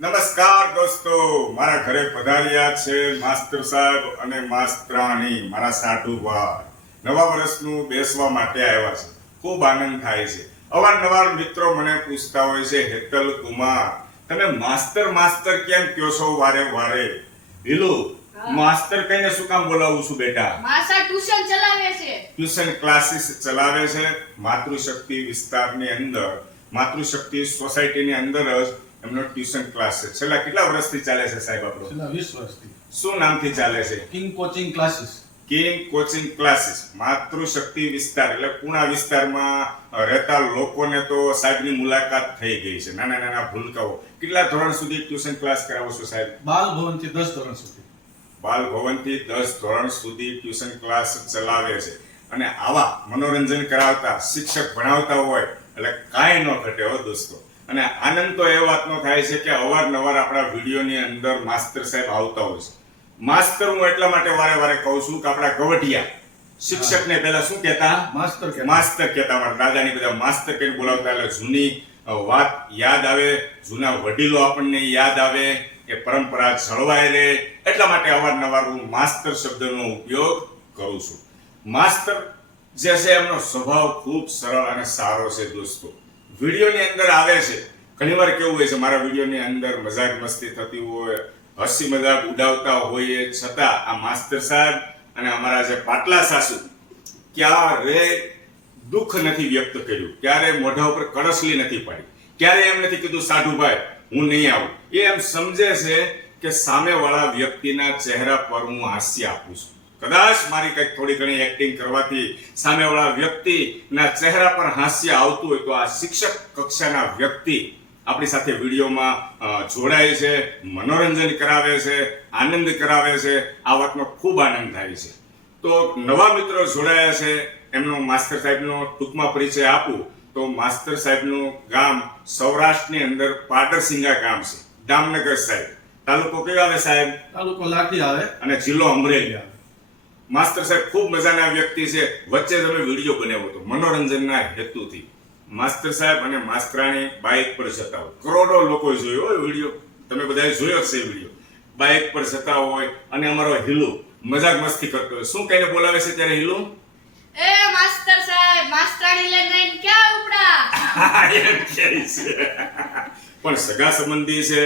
નમસ્કાર દોસ્તો. મારા ઘરે પધાર્યા છે માસ્તર સાહેબ અને માસ્તરાણી મારા સાધુ સાઢુભાઈ નવા વર્ષનું બેસવા માટે આવ્યા છે. ખૂબ આનંદ થાય છે. અવારનવાર મિત્રો મને પૂછતા હોય છે હેતલ કુમાર તમે માસ્તર માસ્તર કેમ કયો છો વારે વારે? હિલુ હા. માસ્તર કહીને શું કામ બોલાવું છું બેટા? માસા ટ્યુશન ચલાવે છે. ટ્યુશન ક્લાસીસ ચલાવે છે. માતૃશક્તિ વિસ્તારની અંદર માતૃશક્તિ સોસાયટીની અંદર જ એમનો ટ્યુશન ક્લાસ છે. છેલ્લા કેટલા વર્ષથી ચાલે છે સાહેબ આપણો? છેલ્લા વીસ વર્ષથી. શું નામથી ચાલે છે? King coaching classes king coaching classes Matrushakti વિસ્તાર એટલે પૂણા વિસ્તારમાં રહેતા લોકોને તો સાહેબની મુલાકાત થઈ ગઈ છે. નાના નાના ભૂલકાઓ. કેટલા ધોરણ સુધી ટ્યુશન ક્લાસ કરાવો છો સાહેબ? બાલ ભવનથી દસ ધોરણ સુધી. બાલ ભવનથી દસ ધોરણ સુધી ટ્યુશન ક્લાસ ચલાવે છે. અને આવા મનોરંજન કરાવતા શિક્ષક ભણાવતા હોય એટલે કાંઈ ન ઘટે હો દોસ્તો. અને આનંદ તો એ વાતનો થાય છે કે અવારનવાર આપણા વિડીયોની અંદર માસ્તર સાહેબ આવતા હોય છે. માસ્તર હું એટલા માટે વારે વારે કહું છું કે આપણા ગવટિયા શિક્ષકને પહેલા શું કહેતા? માસ્તર કે માસ્તર કહેતા. મારા દાદાની બધા માસ્તર કહીને બોલાવતા એટલે જૂની વાત યાદ આવે જૂના વડીલો આપણને યાદ આવે એ પરંપરા જળવાય રહે એટલા માટે અવારનવાર હું માસ્તર શબ્દનો ઉપયોગ કરું છું. માસ્તર જે છે એમનો સ્વભાવ ખૂબ સરળ અને સારો છે દોસ્તો. વિડીયોની અંદર આવે છે. ઘણીવાર કેવું હોય છે, મારા વિડીયોની અંદર મજાક મસ્તી થતી હોય, હસી મજાક ઉડાવતા હોઈએ છતાં આ માસ્તર સાહેબ અને અમારા જે પાટલા સાસુ ક્યારે દુઃખ નથી વ્યક્ત કર્યું, ક્યારે મોઢા ઉપર કળસલી નથી પાડી, ક્યારે એમ નથી કીધું, સાધુભાઈ, હું નહીં આવું. એ એમ સમજે છે કે સામેવાળા વ્યક્તિના ચહેરા પર હું હાસ્ય આપું છું. કદાચ મારી કંઈક થોડી ઘણી એક્ટિંગ કરવાથી સામેવાળા વ્યક્તિના ચહેરા પર હાસ્ય આવતું હોય તો આ શિક્ષક કક્ષાના વ્યક્તિ આપણી સાથે વિડીયોમાં જોડાય છે મનોરંજન કરાવે છે આનંદ કરાવે છે આ વાતનો ખૂબ આનંદ થાય છે. તો નવા મિત્રો જોડાયા છે એમનો માસ્ટર સાહેબનો ટૂંકમાં પરિચય આપું. તો માસ્ટર સાહેબનું ગામ સૌરાષ્ટ્રની અંદર પાટરસિંગા ગામ છે દામનગર સાહેબ. તાલુકો કયો આવે સાહેબ? તાલુકો લાઠી આવે. અને જિલ્લો અમરેલી આવે. માસ્ટર સાહેબ ખૂબ મજાના વ્યક્તિ છે. વચ્ચે તમે વીડિયો બનાવ્યો હતો મનોરંજનના હેતુથી. માસ્ટર સાહેબ અને માસ્તરાણી બાઇક પર જતા હોય. કરોડો લોકો જોયો હોય વીડિયો. તમે બધાએ જોયો છે વીડિયો. બાઇક પર જતા હોય અને અમારો હિલુ મજાક મસ્તી કરતો હોય. શું કહીને બોલાવે છે ત્યારે હિલુ? એ માસ્ટર સાહેબ માસ્તરાણી લઈને ક્યાં ઉપડા? એમ છે. પણ સગા સંબંધી છે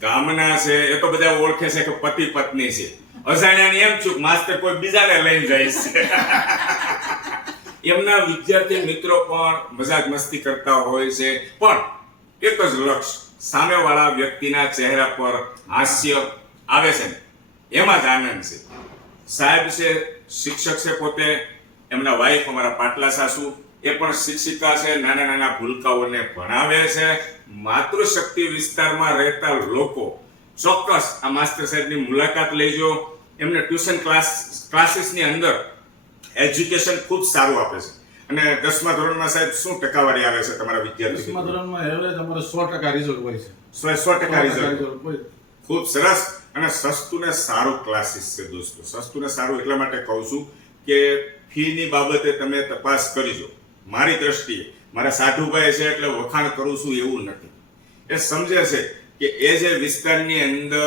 ગામના છે એ તો બધા ઓળખે છે કે પતિ પત્ની છે. અજાણ્યાને એમ છું માસ્તર કોઈ બીજાને લઈને જાય છે. એમના વિદ્યાર્થી મિત્રો પણ મજાક મસ્તી કરતા હોય છે. પણ એક જ લક્ષ્ય સામેવાળા વ્યક્તિના ચહેરા પર હાસ્ય આવે છે એમાં જ આનંદ છે. સાહેબ છે, શિક્ષક છે પોતે, એમના વાઈફ અમારા પાટલા સાસુ, એ પણ શિક્ષિકા છે, નાના નાના ભૂલકાઓને ભણાવે છે. માતૃશક્તિ વિસ્તારમાં રહેતા લોકો ચોક્કસ આ માસ્ટર સાહેબની મુલાકાત લેજો. એમને ટ્યુશન ક્લાસ ક્લાસીસની અંદર એજ્યુકેશન ખૂબ સારું આપે છે. અને દસમા ધોરણમાં સાહેબ શું ટકાવારી આવે છે તમારા દસમા ધોરણમાં એવરેજ અમારો સો ટકા રિઝલ્ટ હોય છે. સો સો ટકા રિઝલ્ટ ખૂબ સરસ અને સસ્તું ને સારું ક્લાસીસ છે દોસ્તો. સસ્તું ને સારું એટલા માટે કહું છું કે ફીની બાબતે તમે તપાસ કરીજો મારી દ્રષ્ટિએ. મારા સાધુભાઈ છે એટલે વખાણ કરું છું એવું નથી. એ સમજે છે કે એ જે વિસ્તારની અંદર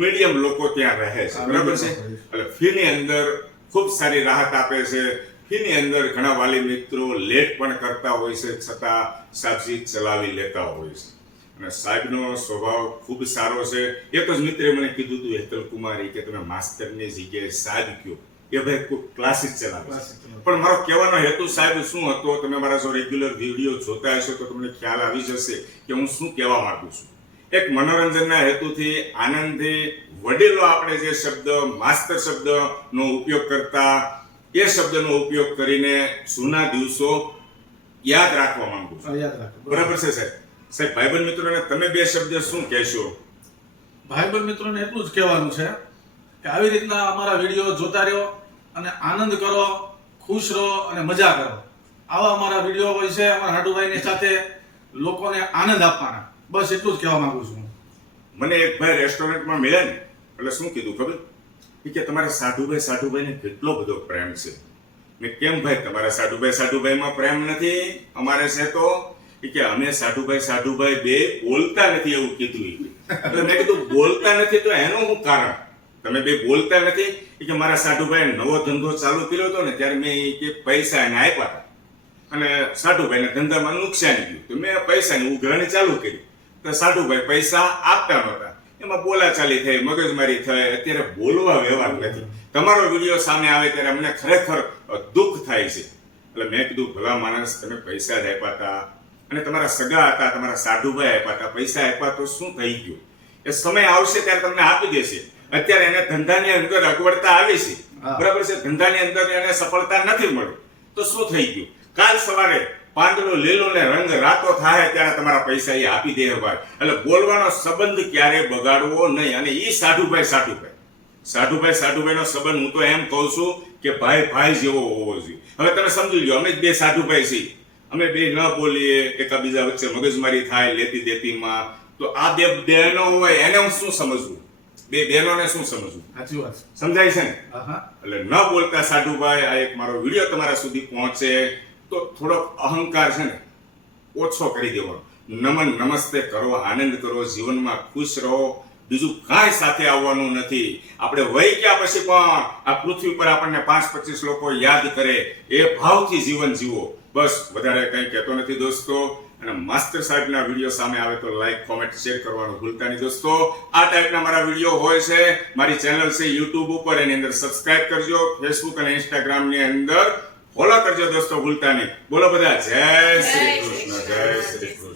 મીડિયમ લોકો ત્યાં રહે છે બરાબર છે? એટલે ફીની અંદર ખૂબ સારી રાહત આપે છે. ફીની અંદર ઘણા વાલી મિત્રો લેટ પણ કરતા હોય છે છતાં સાબજી ચલાવી લેતા હોય છે. અને સાહેબનો સ્વભાવ ખૂબ સારો છે. એક જ મિત્રે મને કીધું હતું હેતલ કુમારી કે તમે માસ્તરની જગ્યાએ સાહેબ કયો. કે ભાઈ કોઈ ક્લાસીસ ચલાવે ચલાવે. પણ મારો કહેવાનો હેતુ સાહેબ શું હતો? તમે મારા જો રેગ્યુલર વીડિયો જોતા હશો તો તમને ખ્યાલ આવી જશે કે હું શું કહેવા માંગુ છું. એક મનોરંજનના હેતુથી આનંદથી વડીલો આપણે જે શબ્દ માસ્તર શબ્દનો ઉપયોગ કરતા એ શબ્દનો ઉપયોગ કરીને જૂના દિવસો યાદ રાખવા માંગુ છું. બરાબર. છે સાહેબ? સાહેબ ભાઈબંધ મિત્રોને તમે બે શબ્દ શું કહેશો? ભાઈબંધ મિત્રોને એટલું જ કહેવાનું છે કે આવી રીતના અમારા વીડિયો જોતા રહ્યો અને આનંદ કરો ખુશ રહો અને મજા કરો. આવા અમારા વીડિયો હોય છે અમારા હાડુભાઈની સાથે લોકોને આનંદ આપવાના. બસ એટલું જ કહેવા માંગુ છું. મને એક ભાઈ રેસ્ટોરન્ટમાં મળ્યા ને, એટલે શું કીધું ખબર? એ કે તમારા સાધુભાઈ, સાધુભાઈને કેટલો બધો પ્રેમ છે. મેં કેમ ભાઈ તમારા સાધુભાઈ, સાધુભાઈમાં પ્રેમ નથી? અમારે છે તો, એ કે અમે સાધુભાઈ સાધુભાઈ બે બોલતા નથી એવું કીધું એટલે મેં કીધું, બોલતા નથી તો એનું શું કારણ? તમે બે બોલતા નથી? કે મારા સાધુભાઈ નવો ધંધો ચાલુ કર્યો હતો ને, ત્યારે મેં એ કે પૈસા એને આપ્યા હતા. અને સાધુભાઈને ધંધામાં નુકસાન ગયું. તો મેં પૈસાની ઉઘરાણી ચાલુ કરી. તો સાધુભાઈ પૈસા આપતા નહોતા. એમાં બોલાચાલી થઈ મગજમારી થઈ. અત્યારે બોલવા વ્યવહાર નથી. તમારો વીડિયો સામે આવે ત્યારે અમને ખરેખર દુઃખ થાય છે. એટલે મેં કીધું ભલા માણસ તમે પૈસા જ આપ્યા હતા. અને તમારા સગા હતા તમારા સાધુભાઈ આપ્યા હતા. પૈસા આપ્યા તો શું થઈ ગયું? એ સમય આવશે ત્યારે તમને આપી દેશે. અત્યારે એને ધંધાની અંદર અગવડતા આવી છે. બરાબર છે? ધંધાની અંદર એને સફળતા નથી મળી. તો શું થઈ ગયું? કાલ સવારે પાંદડો લીલો ને રંગ રાતો થાય ત્યારે તમારા પૈસા એ આપી દે ભાઈ. એટલે બોલવાનો સંબંધ ક્યારે બગાડવો નહીં. અને એ સાધુભાઈ સાધુભાઈ. સાધુભાઈ સાધુભાઈ નો સંબંધ હું તો એમ કહું છું કે ભાઈ ભાઈ જેવો હોવો જોઈએ. હવે તમે સમજી લો અમે જ બે સાધુભાઈ છીએ. અમે બે ન બોલીએ એકાબીજા વચ્ચે મગજમારી થાય લેતી દેતીમાં. તો આ બે બહેનો હોય એને હું શું સમજવું? બે બહેનોને શું સમજવું? સાચી વાત સમજાય છે ને? એટલે ન બોલતા સાધુભાઈ આ એક મારો વીડિયો તમારા સુધી પહોંચે. તો થોડોક અહંકાર છે ને, ઓછો કરી દેવાનો. નમન નમસ્તે કરો, આનંદ કરો, જીવનમાં ખુશ રહો. બીજું કાંઈ સાથે આવવાનું નથી. આપણે વહી ગયા પછી પણ આ પૃથ્વી પર આપણને પાંચ પચીસ લોકો યાદ કરે. એ ભાવથી જીવન જીવો. બસ, વધારે કંઈ કહેતો નથી દોસ્તો. અને માસ્ટર સાહેબના વીડિયો સામે આવે તો લાઈક કોમેન્ટ શેર કરવાનું ભૂલતા નહીં દોસ્તો. આ ટાઈપના મારા વીડિયો હોય છે. મારી ચેનલ છે યુટ્યુબ ઉપર. એની અંદર સબસ્ક્રાઇબ કરજો. ફેસબુક અને ઇન્સ્ટાગ્રામની અંદર ફોલો કરજો દોસ્તો ભૂલતા નહીં બોલો બધા જય શ્રી કૃષ્ણ જય શ્રી કૃષ્ણ.